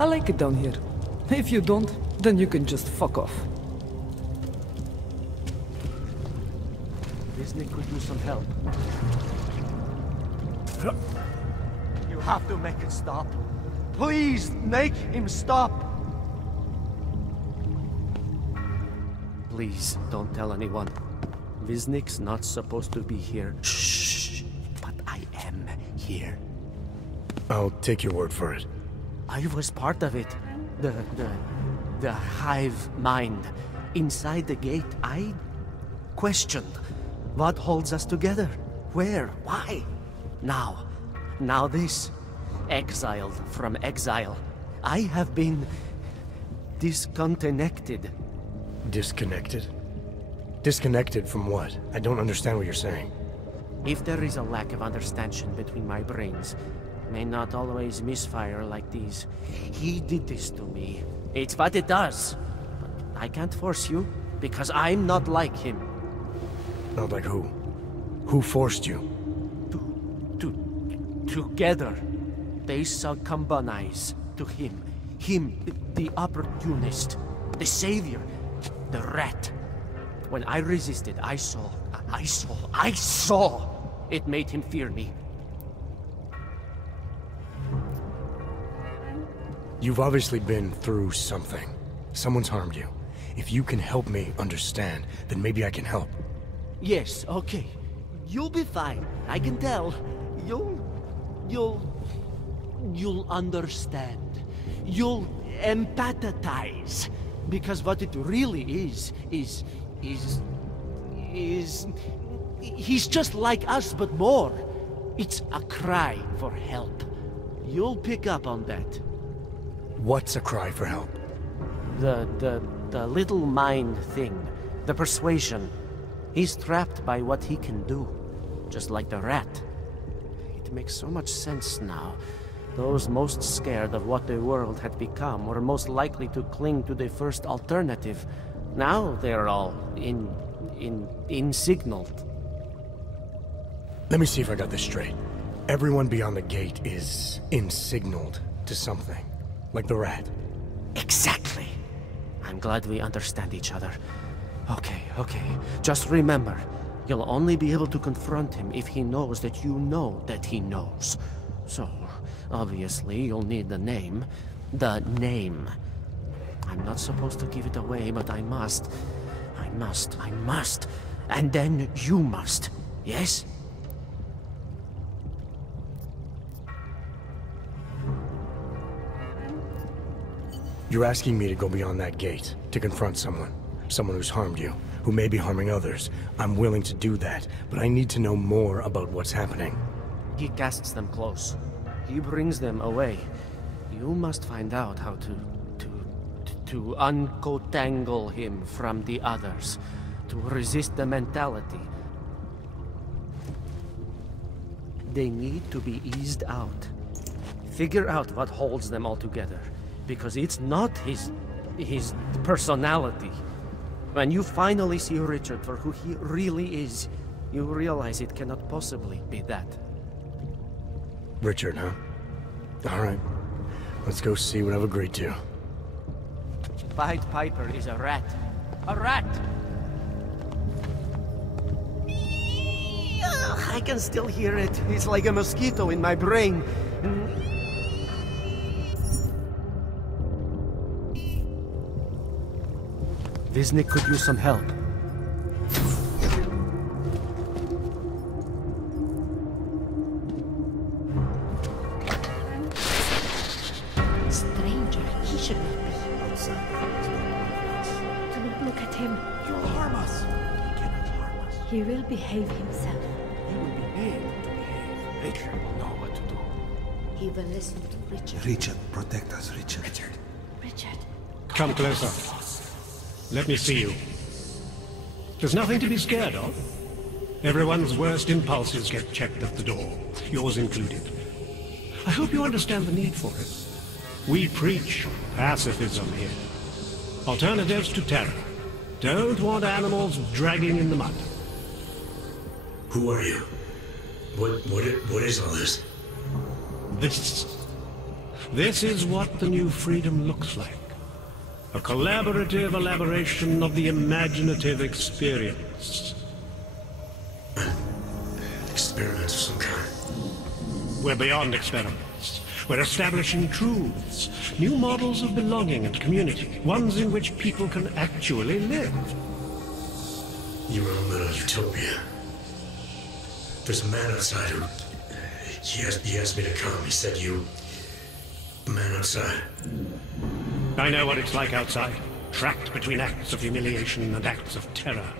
I like it down here. If you don't, then you can just fuck off. Disney could use some help. You have to make it stop. Please make him stop. Please don't tell anyone. Viznik's not supposed to be here. Shh. But I am here. I'll take your word for it. I was part of it. The hive mind. Inside the gate, I questioned what holds us together. Where? Why? Now this. Exiled from exile. I have been disconnected. Disconnected? Disconnected from what? I don't understand what you're saying. If there is a lack of understanding between my brains, may not always misfire like these. He did this to me. It's what it does. But I can't force you, because I'm not like him. Not like who? Who forced you? Together, they succumbanize to him. Him, the opportunist, the savior, the rat. When I resisted, I saw. It made him fear me. You've obviously been through something. Someone's harmed you. If you can help me understand, then maybe I can help. Yes, okay. You'll be fine. I can tell. You'll understand. You'll empathize. Because what it really is he's just like us, but more. It's a cry for help. You'll pick up on that. What's a cry for help? The little mind thing. The persuasion. He's trapped by what he can do. Just like the rat. It makes so much sense now. Those most scared of what the world had become were most likely to cling to the first alternative. Now they're all insignaled. Let me see if I got this straight. Everyone beyond the gate is insignaled to something. Like the rat. Exactly. I'm glad we understand each other. Okay. Just remember, you'll only be able to confront him if he knows that you know that he knows. So, obviously, you'll need the name. The name. I'm not supposed to give it away, but I must. And then you must. Yes? You're asking me to go beyond that gate, to confront someone. Someone who's harmed you, who may be harming others. I'm willing to do that, but I need to know more about what's happening. He casts them close. He brings them away. You must find out how to uncotangle him from the others. To resist the mentality. They need to be eased out. Figure out what holds them all together. Because it's not his personality. When you finally see Richard for who he really is, you realize it cannot possibly be that. Richard, huh? Alright. Let's go see what I've agreed to. Pied Piper is a rat. A rat! I can still hear it. It's like a mosquito in my brain. Viznik could use some help. Stranger, he should not be outside. Do not look at him. He will harm us. He cannot harm us. He will behave himself. He will behave to behave. Richard will know what to do. He will listen to Richard. Richard, protect us, Richard. Richard. Come closer. Let me see you. There's nothing to be scared of. Everyone's worst impulses get checked at the door, yours included. I hope you understand the need for it. We preach pacifism here. Alternatives to terror. Don't want animals dragging in the mud. Who are you? What is all this? This is what the new freedom looks like. A collaborative elaboration of the imaginative experience. Experiment of some kind. We're beyond experiments. We're establishing truths, new models of belonging and community, ones in which people can actually live. You were in a little utopia. There's a man outside who... He asked me to come. He said you... The man outside. I know what it's like outside. Trapped between acts of humiliation and acts of terror.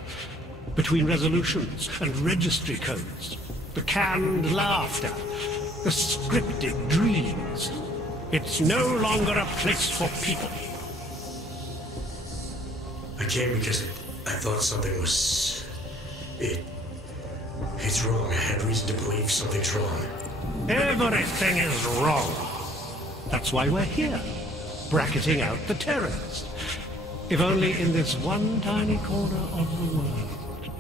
Between resolutions and registry codes. The canned laughter. The scripted dreams. It's no longer a place for people. I came because I thought something was... It's wrong. I had reason to believe something's wrong. Everything is wrong. That's why we're here. Bracketing out the terrorists. If only in this one tiny corner of the world.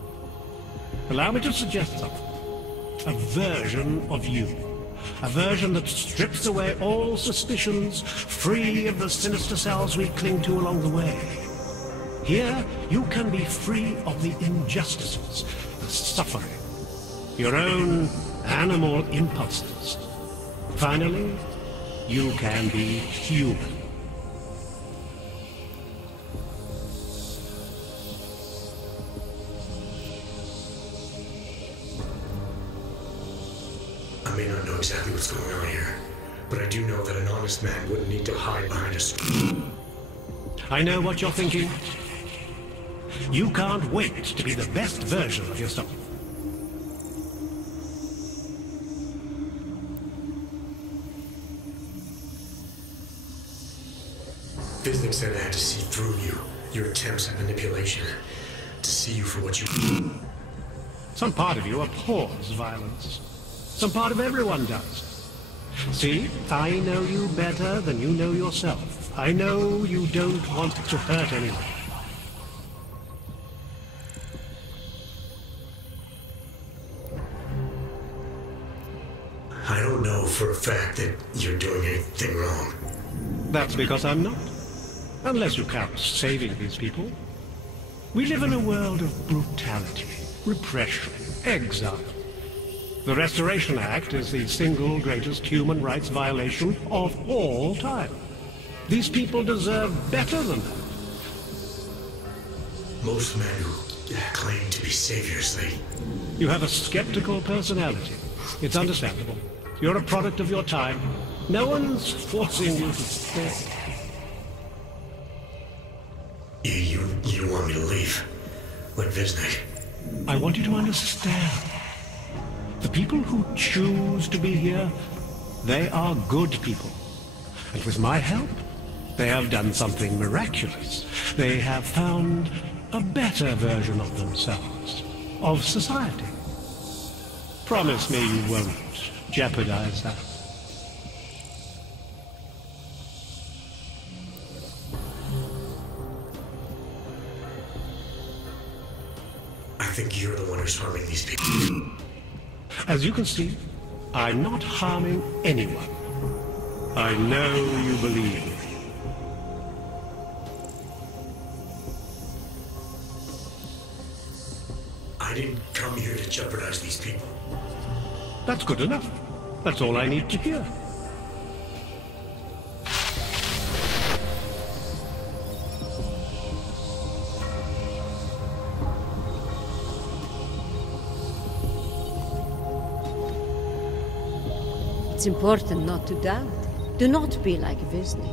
Allow me to suggest something. A version of you. A version that strips away all suspicions, free of the sinister cells we cling to along the way. Here, you can be free of the injustices, the suffering, your own animal impulses. Finally, you can be human. I may not know exactly what's going on here, but I do know that an honest man wouldn't need to hide behind a screen. I know what you're thinking. You can't wait to be the best version of yourself. Visnick said I had to see through you, your attempts at manipulation, to see you for what you... Some part of you abhors violence. Some part of everyone does. See, I know you better than you know yourself. I know you don't want to hurt anyone. I don't know for a fact that you're doing anything wrong. That's because I'm not. Unless you count saving these people. We live in a world of brutality, repression, exile. The Restoration Act is the single greatest human rights violation of all time. These people deserve better than that. Most men who claim to be saviors, You have a skeptical personality. It's understandable. You're a product of your time. No one's forcing you to stay. You want me to leave? Like Visnick? I want you to understand. The people who choose to be here, they are good people. And with my help, they have done something miraculous. They have found a better version of themselves, of society. Promise me you won't jeopardize that. I think you're the one who's harming these people. As you can see, I'm not harming anyone. I know you believe me. I didn't come here to jeopardize these people. That's good enough. That's all I need to hear. It's important not to doubt. Do not be like Visnick.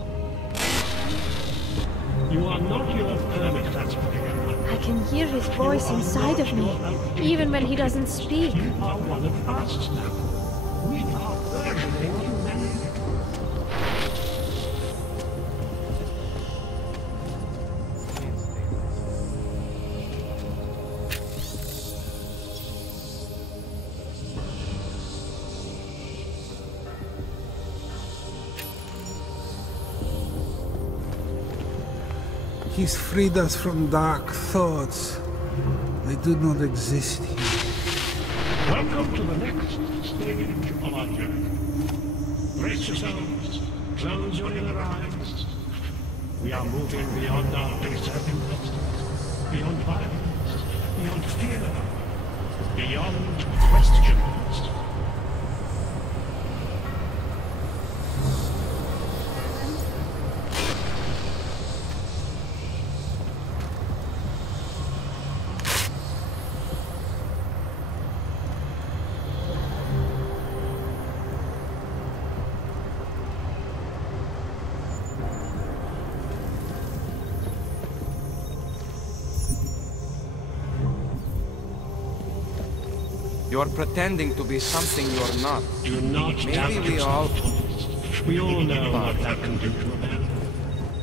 You are not your hermit, that's for sure. I can hear his voice inside of me, even when he doesn't speak. You are one of us now. We are versioning humanity. He's freed us from dark thoughts. They do not exist here. Welcome to the next stage of our journey. Brace yourselves close your inner eyes. We are moving beyond our preset impulses, beyond violence, beyond fear, beyond questions. You're pretending to be something you're not. Do not Maybe we all... We all know what that can do to a man.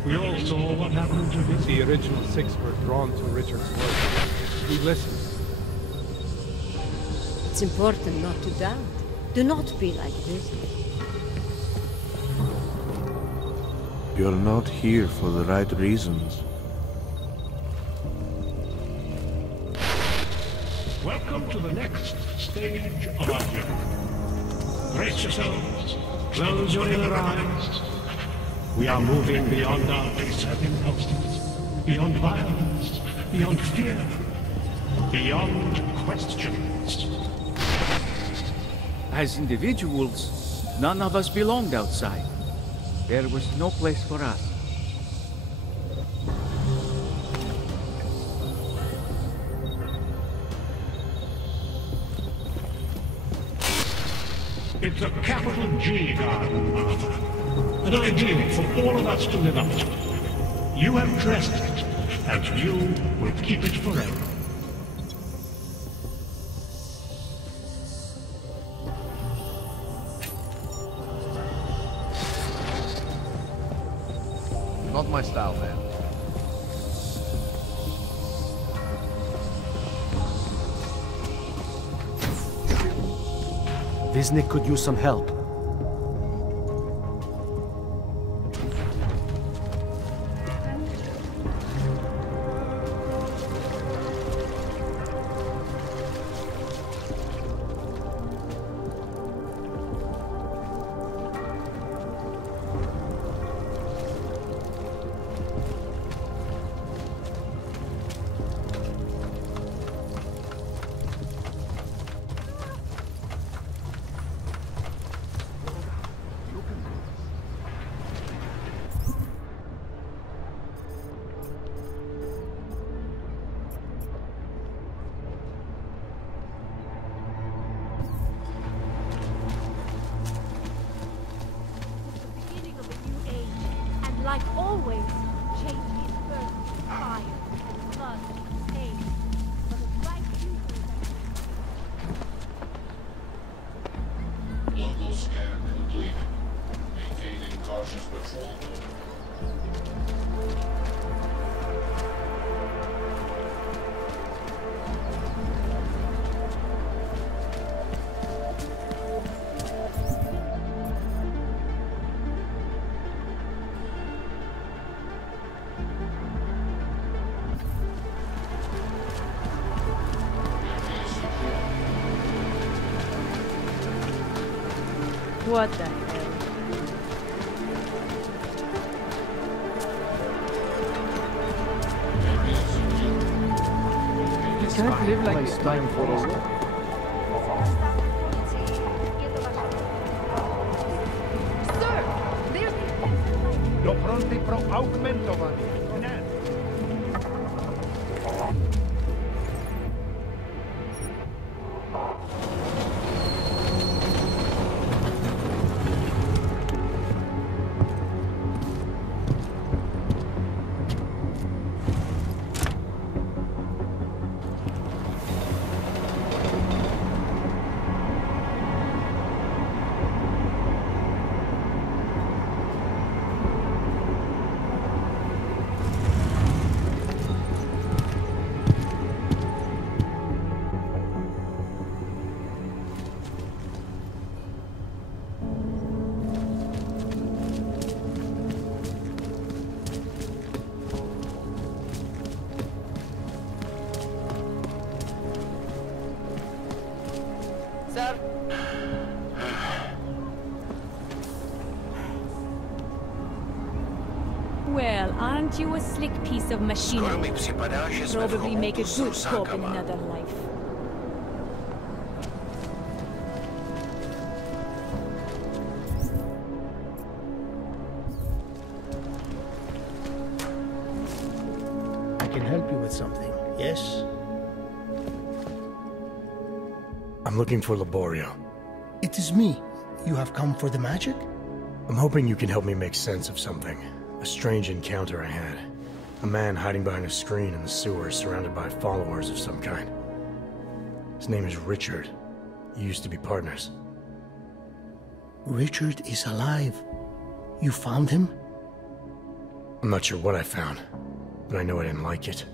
We all saw what happened to his... The original six were drawn to Richard's work. We listened. It's important not to doubt. Do not be like this. You're not here for the right reasons. Welcome to the next stage of our journey. Brace yourselves. Close your inner eyes. We are moving beyond our preset impulses, beyond violence, beyond fear, beyond questions. As individuals, none of us belonged outside. There was no place for us. It's a capital G garden, Martha. An ideal for all of us to live up to. You have dressed it, and you will keep it forever. Not my style, man. Viznik could use some help. Like always, change is birth, fire, and blood, and pain. But the right people Local scan complete. Maintaining cautious patrol. What the hell? You can't live like this time for us. Sir, there's... Lo pronti pro augmentovani. Aren't you a slick piece of machinery? Probably make a good cop in another life. I can help you with something, yes? I'm looking for Laborio. It is me. You have come for the magic? I'm hoping you can help me make sense of something. A strange encounter I had. A man hiding behind a screen in the sewers, surrounded by followers of some kind. His name is Richard. You used to be partners. Richard is alive. You found him? I'm not sure what I found, but I know I didn't like it.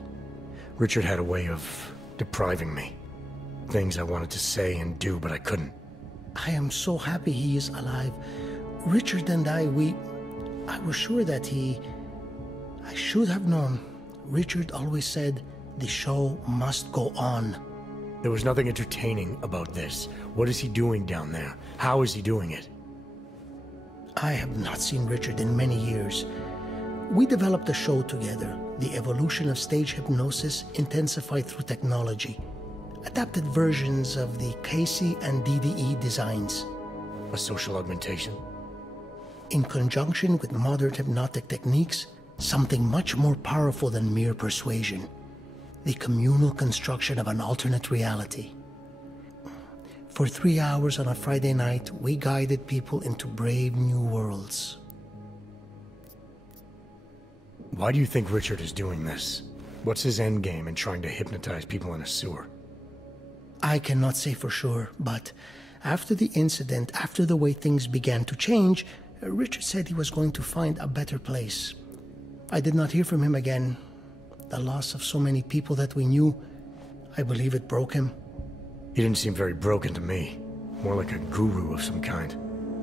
Richard had a way of depriving me. Things I wanted to say and do, but I couldn't. I am so happy he is alive. Richard and I was sure that I should have known. Richard always said the show must go on. There was nothing entertaining about this. What is he doing down there? How is he doing it? I have not seen Richard in many years. We developed a show together, The Evolution of Stage Hypnosis Intensified Through Technology. Adapted versions of the Casey and DDE designs. A social augmentation? In conjunction with modern hypnotic techniques, something much more powerful than mere persuasion. The communal construction of an alternate reality. For 3 hours on a Friday night, we guided people into brave new worlds. Why do you think Richard is doing this? What's his end game in trying to hypnotize people in a sewer? I cannot say for sure, but after the incident, after the way things began to change, Richard said he was going to find a better place. I did not hear from him again. The loss of so many people that we knew, I believe it broke him. He didn't seem very broken to me. More like a guru of some kind,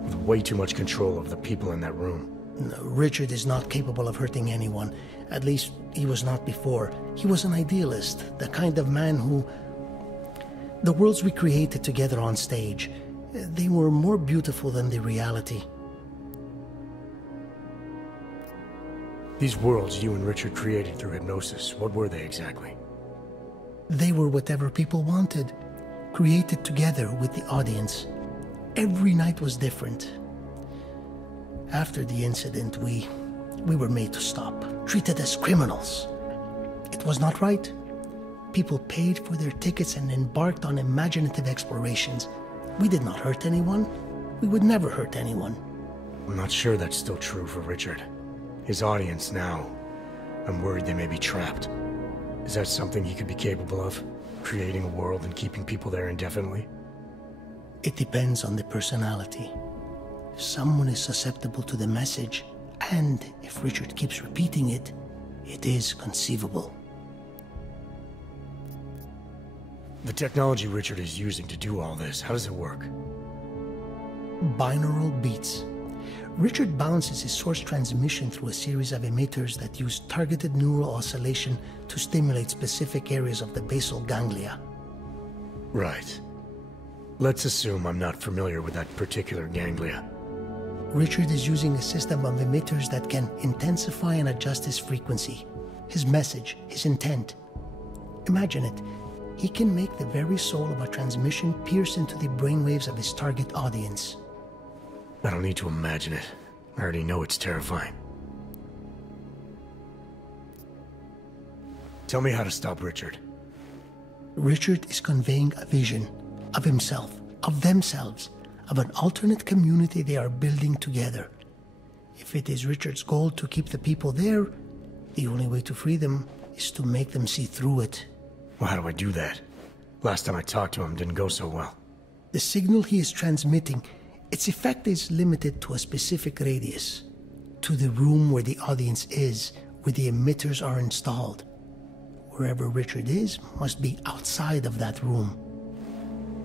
with way too much control of the people in that room. No, Richard is not capable of hurting anyone. At least, he was not before. He was an idealist, the kind of man who... The worlds we created together on stage, they were more beautiful than the reality. These worlds you and Richard created through hypnosis, what were they exactly? They were whatever people wanted, created together with the audience. Every night was different. After the incident, we were made to stop, treated as criminals. It was not right. People paid for their tickets and embarked on imaginative explorations. We did not hurt anyone. We would never hurt anyone. I'm not sure that's still true for Richard. His audience now, I'm worried they may be trapped. Is that something he could be capable of? Creating a world and keeping people there indefinitely? It depends on the personality. If someone is susceptible to the message, and if Richard keeps repeating it, it is conceivable. The technology Richard is using to do all this, how does it work? Binaural beats. Richard bounces his source transmission through a series of emitters that use targeted neural oscillation to stimulate specific areas of the basal ganglia. Right. Let's assume I'm not familiar with that particular ganglia. Richard is using a system of emitters that can intensify and adjust his frequency, his message, his intent. Imagine it. He can make the very soul of a transmission pierce into the brainwaves of his target audience. I don't need to imagine it. I already know it's terrifying. Tell me how to stop Richard. Richard is conveying a vision of himself, of themselves, of an alternate community they are building together. If it is Richard's goal to keep the people there, the only way to free them is to make them see through it. Well, how do I do that? Last time I talked to him didn't go so well. The signal he is transmitting, its effect is limited to a specific radius, to the room where the audience is, where the emitters are installed. Wherever Richard is must be outside of that room.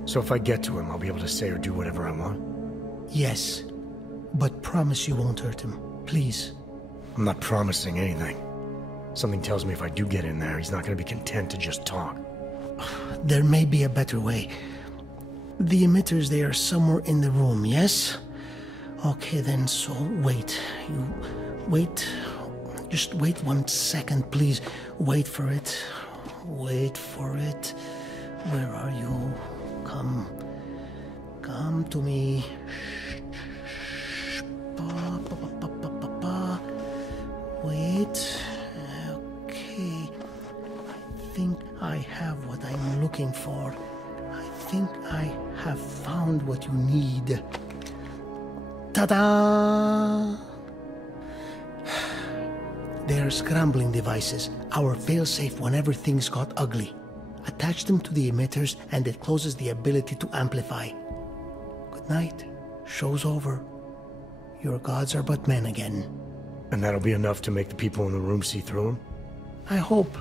So if I get to him, I'll be able to say or do whatever I want? Yes, but promise you won't hurt him, please. I'm not promising anything. Something tells me if I do get in there, he's not going to be content to just talk. There may be a better way. The emitters, they are somewhere in the room, yes? Okay then, so wait. You wait Just wait 1 second, please. Wait for it. Wait for it. Where are you? Come. Come to me. Shh. Pa, pa, pa, pa, pa, pa. Wait. Okay. I think I have what I'm looking for. I think I have found what you need. Ta-da! They're scrambling devices, our failsafe whenever things got ugly. Attach them to the emitters and it closes the ability to amplify. Good night. Show's over. Your gods are but men again. And that'll be enough to make the people in the room see through them? I hope.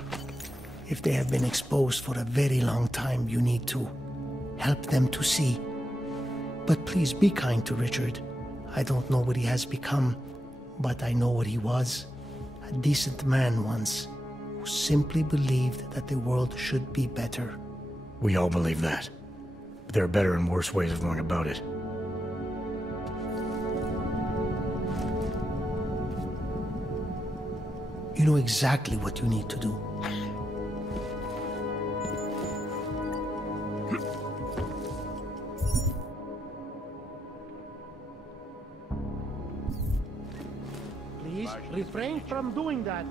If they have been exposed for a very long time, you need to help them to see. But please be kind to Richard. I don't know what he has become, but I know what he was. A decent man once, who simply believed that the world should be better. We all believe that. But there are better and worse ways of going about it. You know exactly what you need to do. Please refrain from doing that.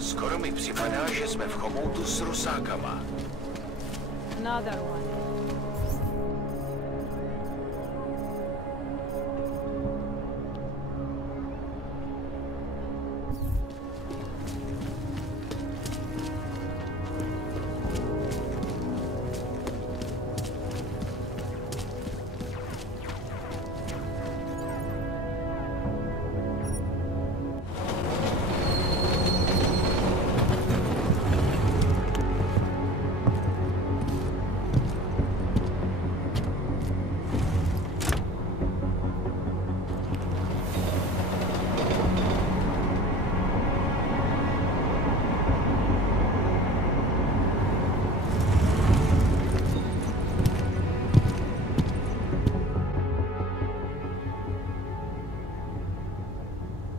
Skoro mi připadá, že jsme v chomoutu s rusákama. Another one.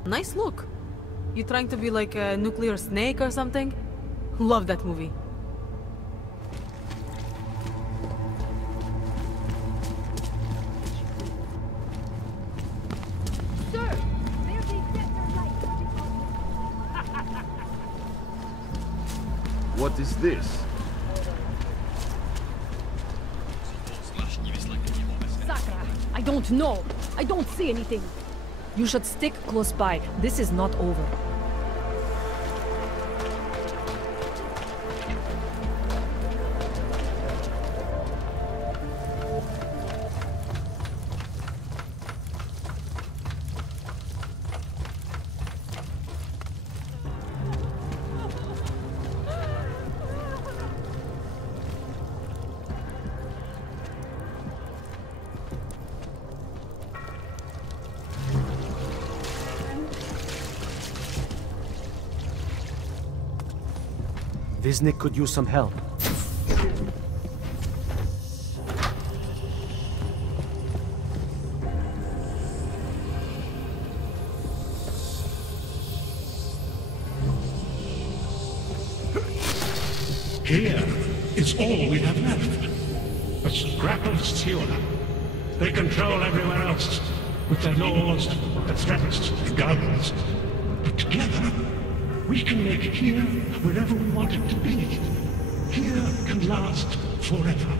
Nice look. You trying to be like a nuclear snake or something? Love that movie. Sir, there's a better light. What is this? Sakra, I don't know. I don't see anything. You should stick close by. This is not over. Viznik could use some help. Here is all we have left. A scrap of sewer. They control everywhere else, with their laws, their threats, their guns. But together, we can make here wherever we want it to be. Here can last forever.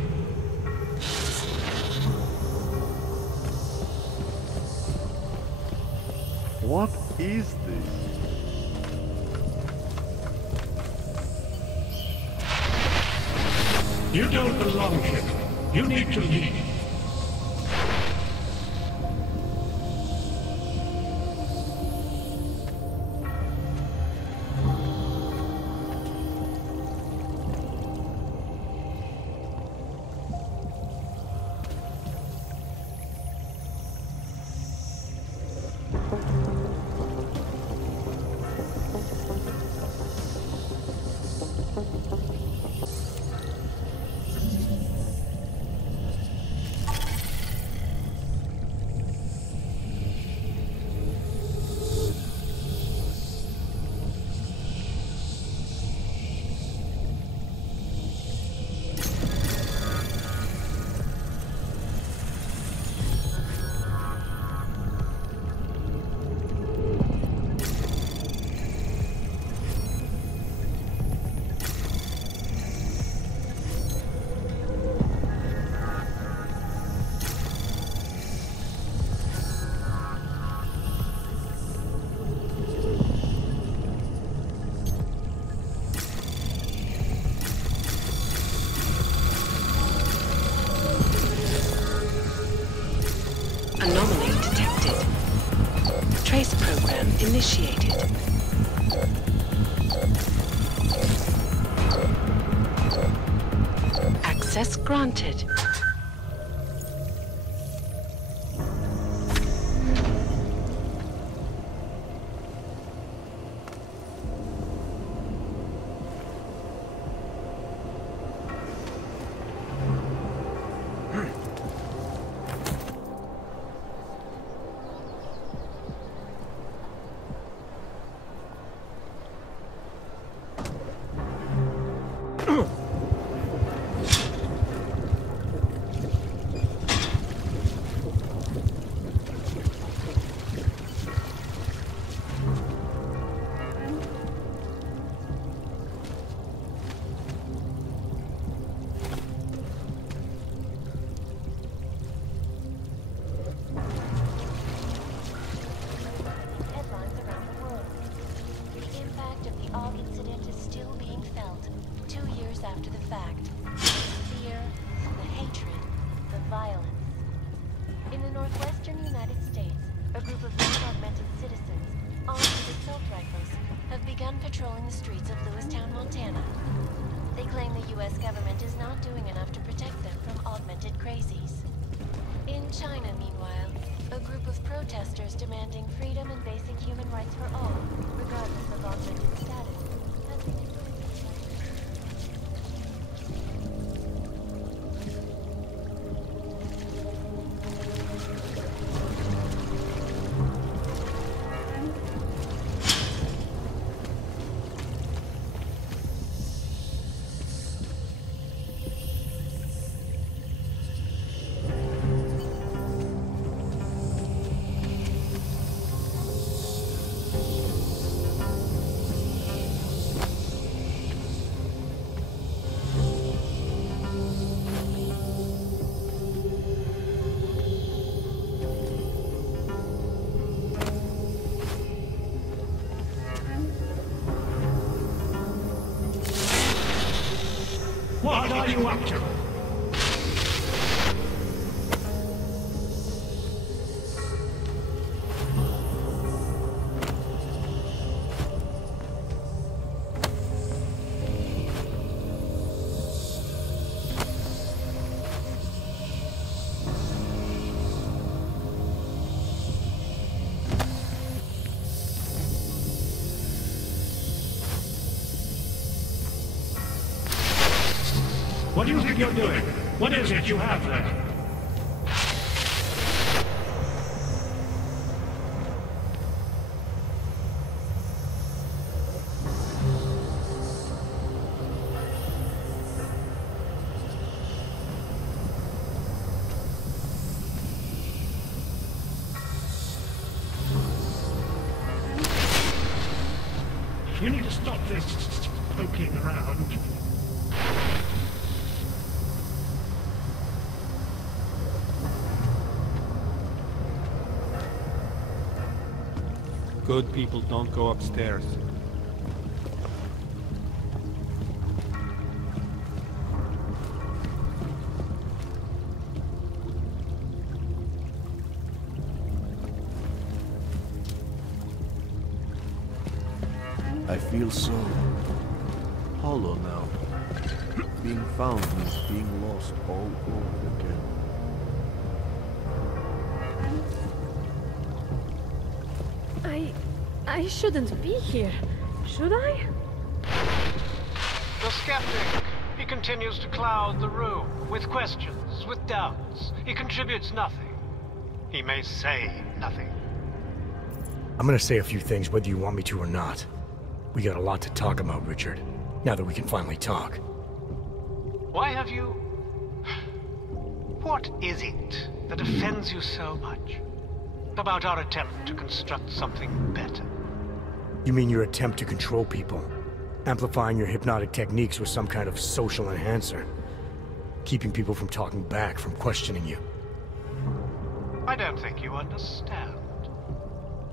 What is this? You don't belong here. You need to leave. initiated. Access granted. patrolling the streets of Lewistown, Montana. They claim the U.S. government is not doing enough to protect them from augmented crazies. In China, meanwhile, a group of protesters demanding freedom and basic human rights for all, regardless of augmented status, has been imprisoned. What are you up to? What do you think you're doing? What is it you have there? You need to stop this poking around. Good people don't go upstairs. I feel so hollow now. Being found means being lost all over again. I shouldn't be here, should I? The skeptic. He continues to cloud the room with questions, with doubts. He contributes nothing. He may say nothing. I'm gonna say a few things whether you want me to or not. We got a lot to talk about, Richard. Now that we can finally talk. Why have you... What is it that offends you so much about our attempt to construct something better? You mean your attempt to control people? Amplifying your hypnotic techniques with some kind of social enhancer? Keeping people from talking back, from questioning you? I don't think you understand.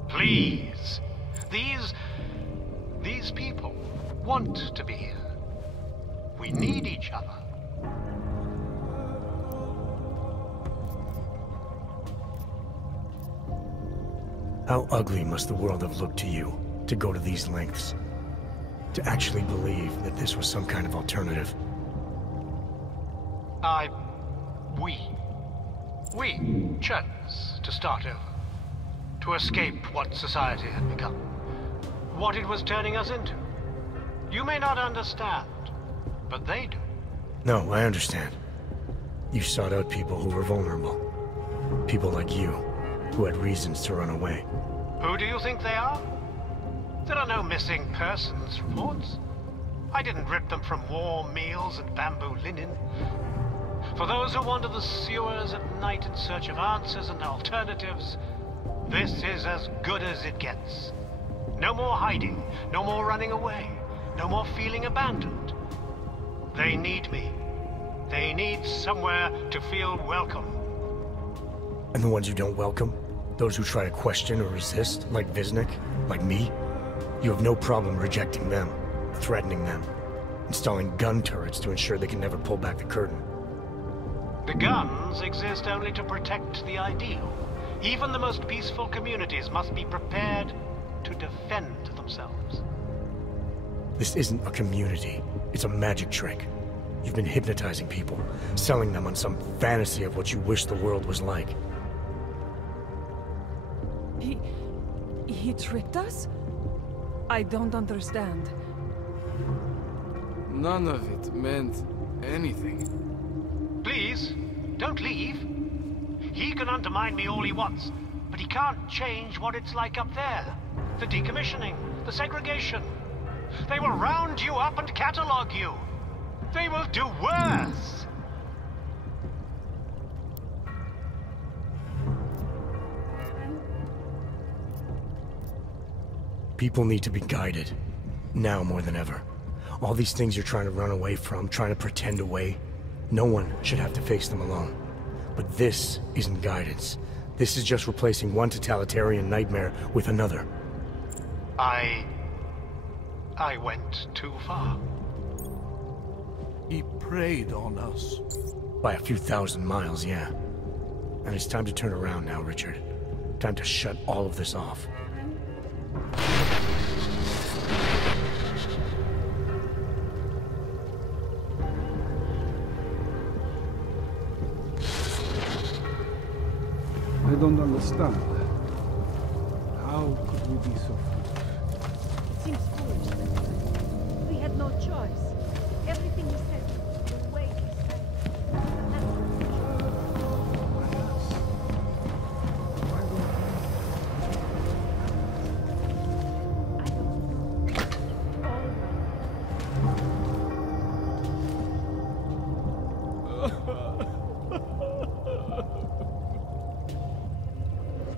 Please. These people want to be here. We need each other. How ugly must the world have looked to you to go to these lengths? To actually believe that this was some kind of alternative? We chose to start over. To escape what society had become. What it was turning us into. You may not understand, but they do. No, I understand. You sought out people who were vulnerable. People like you, who had reasons to run away. Who do you think they are? There are no missing persons reports. I didn't rip them from warm meals and bamboo linen. For those who wander the sewers at night in search of answers and alternatives, this is as good as it gets. No more hiding, no more running away, no more feeling abandoned. They need me. They need somewhere to feel welcome. And the ones you don't welcome? Those who try to question or resist, like Visnik, like me? You have no problem rejecting them, threatening them, installing gun turrets to ensure they can never pull back the curtain. The guns exist only to protect the ideal. Even the most peaceful communities must be prepared to defend themselves. This isn't a community. It's a magic trick. You've been hypnotizing people, selling them on some fantasy of what you wish the world was like. He tricked us? I don't understand. None of it meant anything. Please, don't leave. He can undermine me all he wants, but he can't change what it's like up there. The decommissioning, the segregation. They will round you up and catalog you. They will do worse. People need to be guided. Now more than ever. All these things you're trying to run away from, trying to pretend away, no one should have to face them alone. But this isn't guidance. This is just replacing one totalitarian nightmare with another. I went too far. He preyed on us. By a few thousand miles, yeah. And it's time to turn around now, Richard. Time to shut all of this off. I don't understand. How could we be so foolish? It seems foolish. We had no choice. Everything he said, the way he said.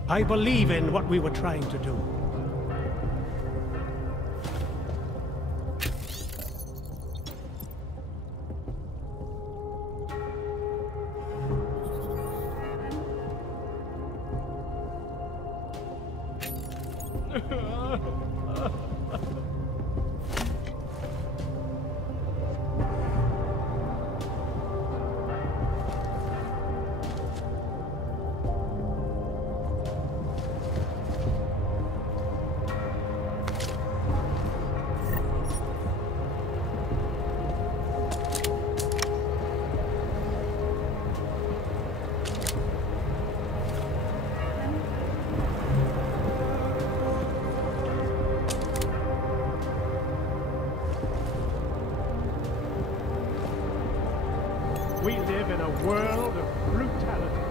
I believe in what we were trying to do. We live in a world of brutality.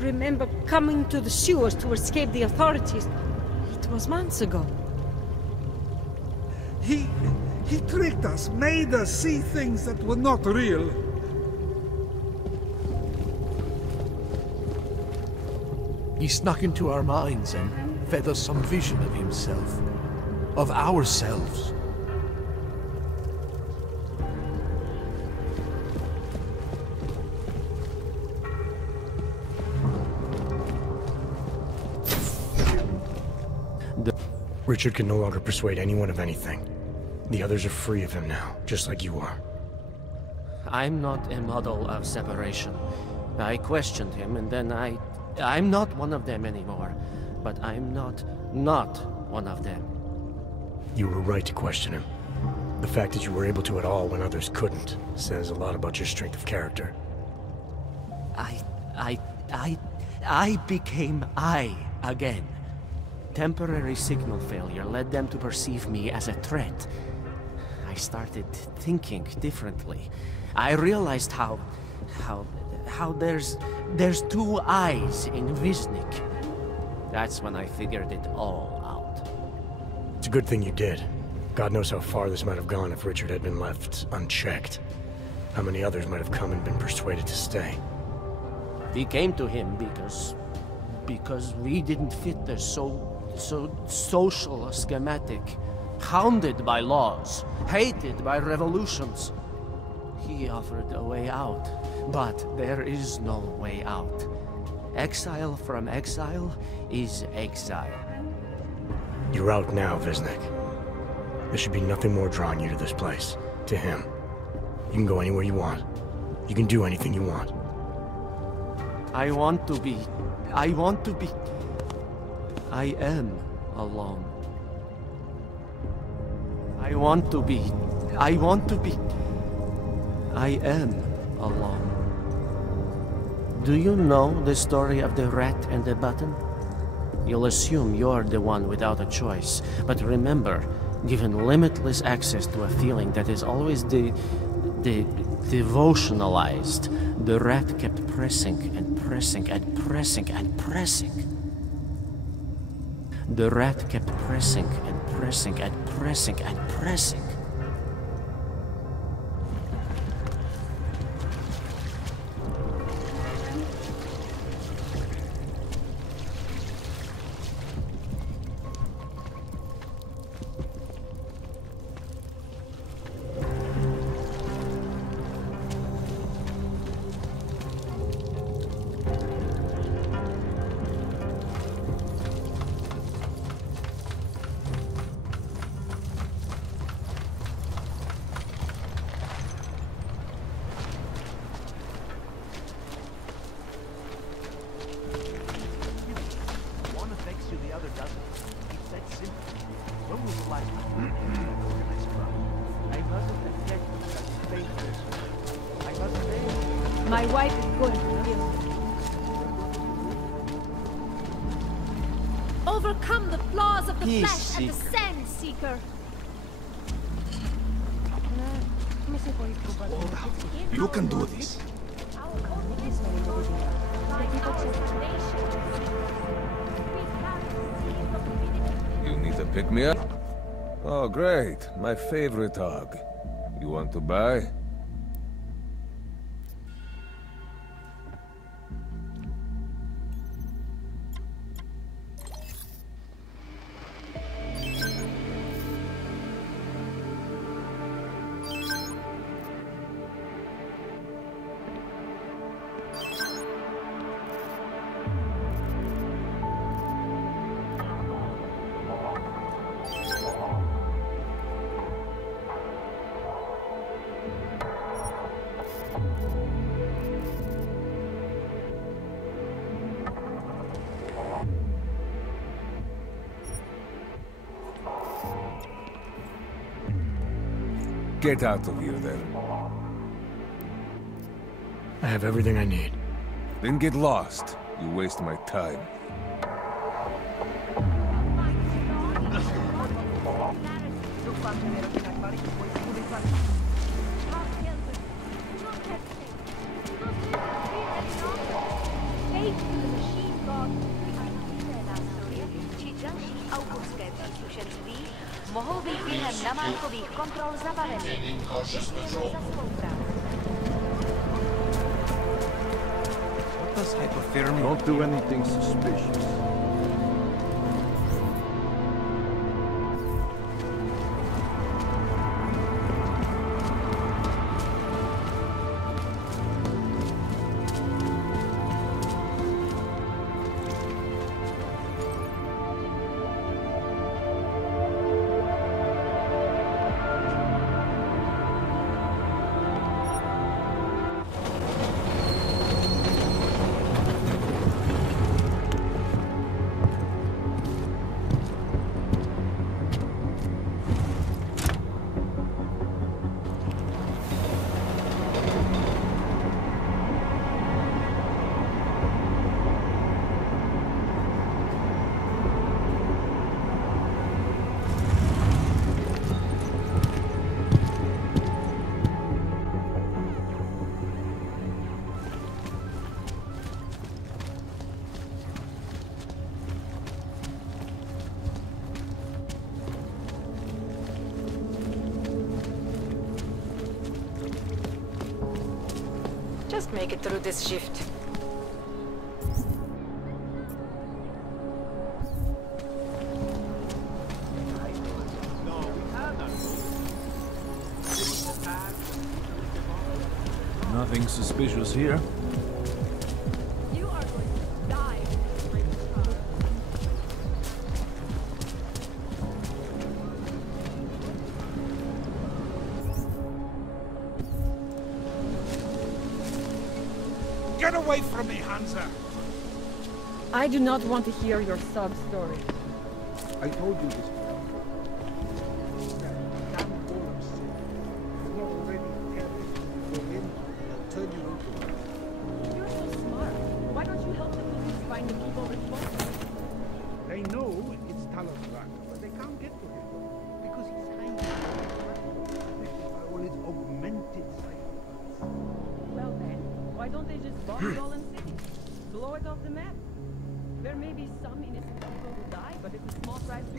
remember coming to the sewers to escape the authorities. It was months ago. He tricked us, made us see things that were not real. He snuck into our minds and fed us some vision of himself, of ourselves. Richard can no longer persuade anyone of anything. The others are free of him now, just like you are. I'm not a model of separation. I questioned him, and then I'm not one of them anymore. But I'm not one of them. You were right to question him. The fact that you were able to at all when others couldn't says a lot about your strength of character. I became I again. Temporary signal failure led them to perceive me as a threat. I started thinking differently. I realized how there's two eyes in Wisnik. That's when I figured it all out. It's a good thing you did. God knows how far this might have gone if Richard had been left unchecked. How many others might have come and been persuaded to stay. We came to him because we didn't fit the so social schematic, hounded by laws, hated by revolutions. He offered a way out, but there is no way out. Exile from exile is exile. You're out now, Wisnik. There should be nothing more drawing you to this place, to him. You can go anywhere you want. You can do anything you want. I am alone. I am alone. Do you know the story of the rat and the button? You'll assume you're the one without a choice. But remember, given limitless access to a feeling that is always devotionalized, the rat kept pressing and pressing and pressing and pressing. The rat kept pressing and pressing and pressing and pressing. My wife is going to kill me. Overcome the flaws of the flesh and the sand seeker. You can do this. You need to pick me up? Oh, great. My favorite dog. You want to buy? Get out of here, then. I have everything I need. Then get lost. You waste my time. Faith to the příslušenství mohou být během namátkových kontrol zabaveny. Děkujeme za spolupráci. What does hypothermia? Don't do anything suspicious. Just make it through this shift. Nothing suspicious here. You are going to die. Get away from me, Hansa! I do not want to hear your sob story. I told you this. Damn Golem said, you're not already carried for him. They'll turn you into one. You're so smart. Why don't you help the police find the people responsible? They know it's Talon, but they can't get to him because he's hiding by all his augmented psychopaths. Well then, why don't they just bomb Golem City? Blow it off the map. There may be some innocent people who die, but it's a small price to